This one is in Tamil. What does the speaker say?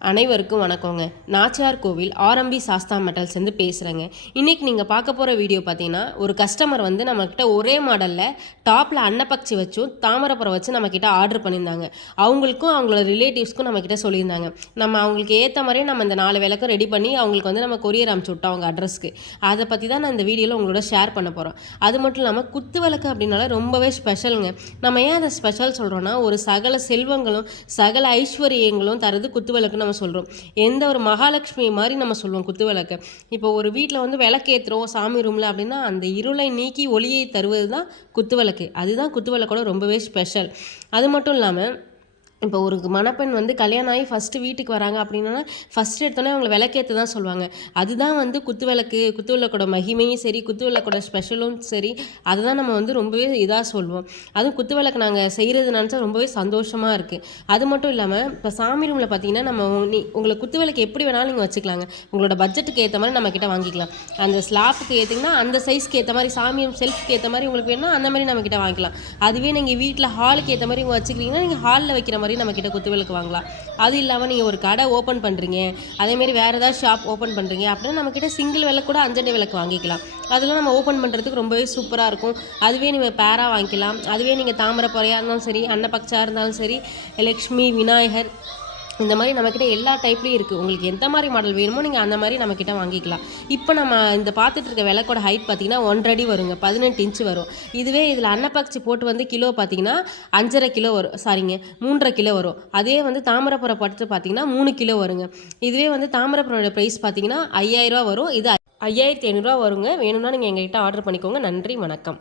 அனைவருக்கும் வணக்கங்க. நாச்சியார் கோவில் ஆர்எம்பி சாஸ்தா மெட்டல்ஸ்லேருந்து பேசுகிறேங்க. இன்றைக்கி நீங்கள் பார்க்க போகிற வீடியோ பார்த்தீங்கன்னா, ஒரு கஸ்டமர் வந்து நம்மக்கிட்ட ஒரே மாடலில் டாப்பில் அன்னப்பக்சி வச்சும் தாமரைப்புறம் வச்சு நம்மக்கிட்ட ஆர்டர் பண்ணியிருந்தாங்க. அவங்களுக்கும் அவங்களோட ரிலேட்டிவ்ஸ்க்கும் நம்மக்கிட்ட சொல்லியிருந்தாங்க. நம்ம அவங்களுக்கு ஏற்ற மாதிரியே நம்ம இந்த 4 விளக்கும் ரெடி பண்ணி அவங்களுக்கு வந்து நம்ம கொரியர் அனுப்பிச்சி விட்டோம் அவங்க அட்ரஸ்க்கு. அதை பற்றி தான் நான் இந்த வீடியோவில் உங்களோட ஷேர் பண்ண போகிறோம். அது மட்டும் இல்லாமல் குத்து விளக்கு அப்படின்னால ரொம்பவே ஸ்பெஷலுங்க. நம்ம ஏன் அதை ஸ்பெஷல் சொல்கிறோன்னா, ஒரு சகல செல்வங்களும் சகல ஐஸ்வர்யங்களும் தருது குத்து விளக்குன்னு நம்ம சொல்கிறோம். எந்த ஒரு மகாலட்சுமி மாதிரி நம்ம சொல்லுவோம் குத்து விளக்கு. இப்போ ஒரு வீட்டில் வந்து விளக்கேற்றுறோம் சாமி ரூமில் அப்படின்னா, அந்த இருளை நீக்கி ஒளியை தருவது தான் குத்து விளக்கு. அதுதான் குத்து விளக்கோட ரொம்பவே ஸ்பெஷல். அது மட்டும் இல்லாமல், இப்போ ஒரு மணப்பெண் வந்து கல்யாணம் ஆகி ஃபஸ்ட்டு வீட்டுக்கு வராங்க அப்படின்னா, ஃபஸ்ட்டு எடுத்தோன்னே அவங்களை விளக்கேற்ற தான் சொல்லுவாங்க. அதுதான் வந்து குத்து விளக்கோட மகிமையும் சரி, குத்து விளக்கோட ஸ்பெஷலும் சரி, அதை தான் நம்ம வந்து ரொம்பவே இதாக சொல்லுவோம். அதுவும் குத்து விளக்கு நாங்கள் செய்கிறது நினச்சா ரொம்பவே சந்தோஷமாக இருக்குது. அது மட்டும் இல்லாமல், இப்போ சாமி ரூமில் பார்த்தீங்கன்னா, நம்ம உங்களுக்கு குத்து விளக்கு எப்படி வேணாலும் நீங்கள் வச்சுக்கலாங்க. உங்களோட பட்ஜெட்டுக்கு ஏற்ற மாதிரி நம்மக்கிட்ட வாங்கிக்கலாம். அந்த ஸ்லாப்புக்கு ஏற்றிங்கன்னா அந்த சைஸ்க்கு ஏற்ற மாதிரி, சாமி செல்ஃப்க்கு ஏற்ற மாதிரி உங்களுக்கு வேணும்னா அந்த மாதிரி நம்மக்கிட்ட வாங்கிக்கலாம். அதுவே நீங்கள் வீட்டில் ஹாலுக்கு ஏற்ற மாதிரி வச்சுக்கிறீங்கன்னா, நீங்கள் ஹாலில் வைக்கிற மாதிரி நம்மக்கிட்ட குத்து விளக்கு வாங்கலாம். அது இல்லாமல் நீங்கள் ஒரு கடை ஓப்பன் பண்ணுறீங்க, அதேமாரி வேறு ஏதாவது ஷாப் ஓப்பன் பண்ணுறீங்க அப்படின்னா, நம்மக்கிட்ட சிங்கிள் விளக்கு கூட அஞ்செண்ணெய் விளக்கு வாங்கிக்கலாம். அதெல்லாம் நம்ம ஓப்பன் பண்ணுறதுக்கு ரொம்பவே சூப்பராக இருக்கும். அதுவே நீங்கள் பேராக வாங்கிக்கலாம். அதுவே நீங்கள் தாமரை பொறையாக இருந்தாலும் சரி, அன்னப்பக்சா இருந்தாலும் சரி, லக்ஷ்மி, விநாயகர், இந்த மாதிரி நம்மக்கிட்ட எல்லா டைப்லேயும் இருக்குது. உங்களுக்கு எந்த மாதிரி மாடல் வேணுமோ நீங்கள் அந்த மாதிரி நம்மக்கிட்ட வாங்கிக்கலாம். இப்போ நம்ம இந்த பார்த்துட்டு இருக்க விளக்கோட ஹைட் பார்த்தீங்கன்னா 1.5 அடி வருங்க, 18 இன்ச்சு வரும். இதுவே இதில் அன்னப்பக்சி போட்டு வந்து கிலோ பார்த்தீங்கன்னா 5.5 கிலோ வரும், 3.5 கிலோ வரும். அதே வந்து தாமரைப்புறம் பட்டு பார்த்தீங்கன்னா 3 கிலோ வருங்க. இதுவே வந்து தாமரைப்புறோட ப்ரைஸ் பார்த்தீங்கன்னா 5000 ரூபா வரும். இது 5500 வருங்க. வேணும்னா நீங்கள் எங்கள்கிட்ட ஆர்டர் பண்ணிக்கோங்க. நன்றி, வணக்கம்.